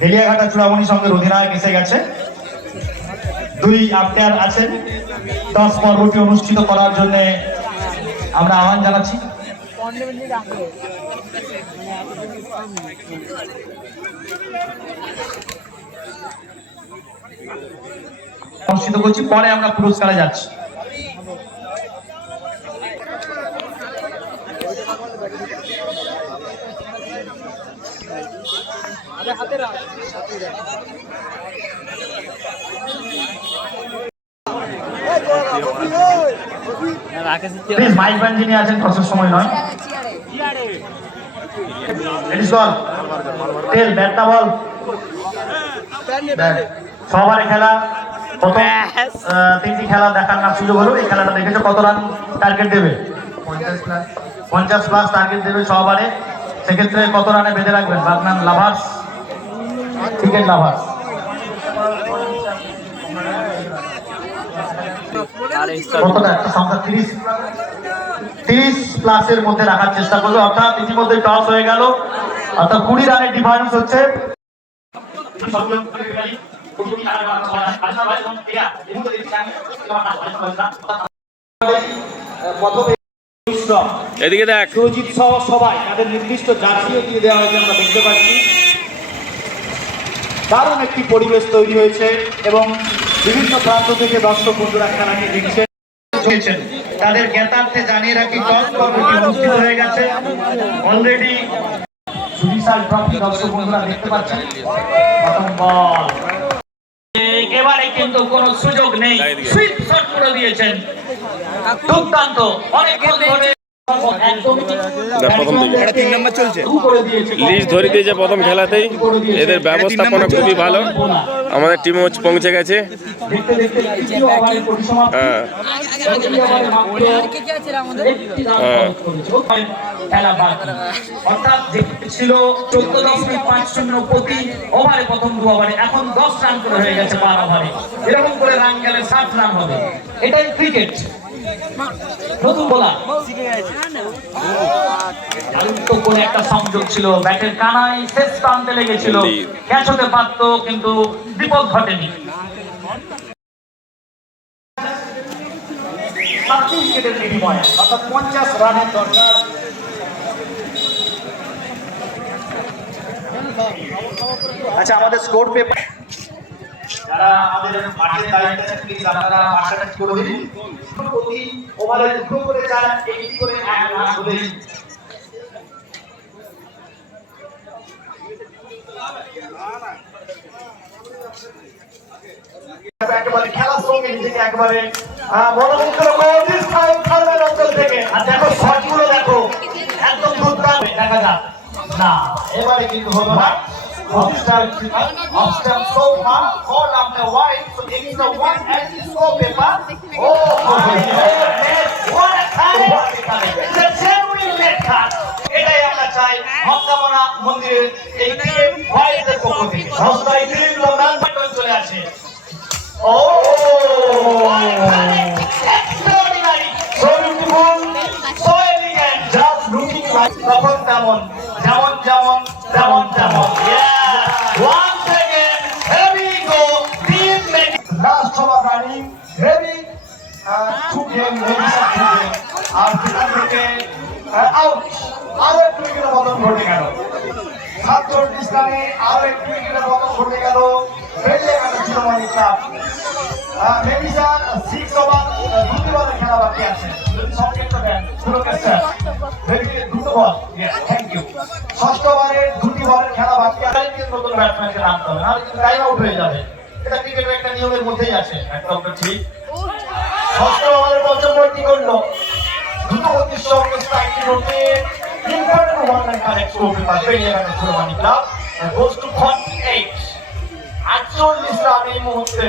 বেলিয়াঘাটা চূড়ামণি সঙ্গের অধিনায়ক এসে গেছে। দুই আম্পায়ার আছেন। দশ পর্বটি অনুষ্ঠিত করার জন্য আমরা আহ্বান জানাচ্ছি। অনুষ্ঠিত করছি, পরে আমরা পুরস্কারে যাচ্ছি। মাইক ব্যান্ড যিনি আছেন, প্রচুর সময় নয়। তেল, ব্যাটটা বল। সবারই খেলা। প্রথম তিনটি খেলা দেখার না সুযোগ হলো। এই খেলাটা দেখেছ কত রান টার্গেট দেবে? পঞ্চাশ প্লাস টার্গেট দেবে সবারে। সেক্ষেত্রে কত রানে বেঁধে রাখবেন? বাগনান লাভার্স ক্রিকেট লাভার্স তিরিশ। প্লাসের মধ্যে রাখার চেষ্টা অর্থাৎ টস হয়ে গেল। অর্থাৎ কুড়ি রানের হচ্ছে। এদিকে দেখ। সুরজিৎ সহ সবাই তাদের নির্দিষ্ট জার্সিও দিয়ে দেওয়া হয়েছে আমরা দেখতে পাচ্ছি। দারুণ একটি পরিবেশ তৈরি হয়েছে এবং বিভিন্ন প্রান্ত থেকে দর্শক বন্ধুরা খেলাকে দেখছেন তাদের জ্ঞাতার্থে জানিয়ে রাখি টস পর্বটি অনুষ্ঠিত হয়ে গেছে। অলরেডি সুবিশাল ট্রফি দর্শক বন্ধুরা দেখতে পাচ্ছেন। প্রথম বল। এবারে কিন্তু কোনো সুযোগ নেই। সুইপ শট করে দিয়েছেন। দুর্দান্ত। অনেকক্ষণ ধরে। লিজ ধরে দিয়েছে প্রথম খেলাতেই এদের ব্যবস্থাপনা খুবই ভালো আমাদের টিমও পৌঁছে গেছে এরকম করে রান গেলে ষাট রান হবে এটাই ক্রিকেট নতুন বলা। দারুণ একটা সংযোগ ছিল। ব্যাটের কানায় শেষ প্রান্তে লেগেছিল. ক্যাচ হতে পারতো কিন্তু বিপদ ঘটেনি। পঞ্চাশ রানের দরকার। আচ্ছা আমাদের স্কোর পেপার যারা আমাদের মাঠে দাঁড়িয়ে আছেন প্লিজ আপনারা মাঠটা করে দিন। প্রতি ওভারে দুটো করে চার, একটি করে এক রান হলেই একেবারে খেলার সঙ্গে একেবারে অঞ্চল থেকে। আর দেখো একদম দেখা যাক। না, এবারে কিন্তু হলো না। Oh, extraordinary so beautiful so two game আর সেখান থেকে আউট আরও ঘটে গেল সাতচল্লিশ রানে আরও একটু উইকেটের পতন ঘটে গেল বেরিয়ে গেল চিরমানি ক্লাব স্যার সিক্স ওভার দুটি খেলা বাকি আছে সংক্ষিপ্ত দেন সুরকেশ স্যার দুটো বল থ্যাংক ইউ ষষ্ঠ ওভারে দুটি বলের খেলা বাকি আছে। নতুন ব্যাটসম্যানকে নামতে হবে নাহলে কিন্তু টাইম আউট হয়ে যাবে এটা ক্রিকেটের একটা নিয়মের মধ্যেই আছে একদম ঠিক ষষ্ঠ ওভারের পঞ্চম বল কি করল। দুটো গতির সঙ্গে স্ট্রাইক রোটে ইম্পর্টেন্ট ওয়ান রান কানেক্ট করতে পারবে বেরিয়ে গেছে সুরমানি ক্লাব গোস টু 48 আটচল্লিশ রান এই মুহূর্তে।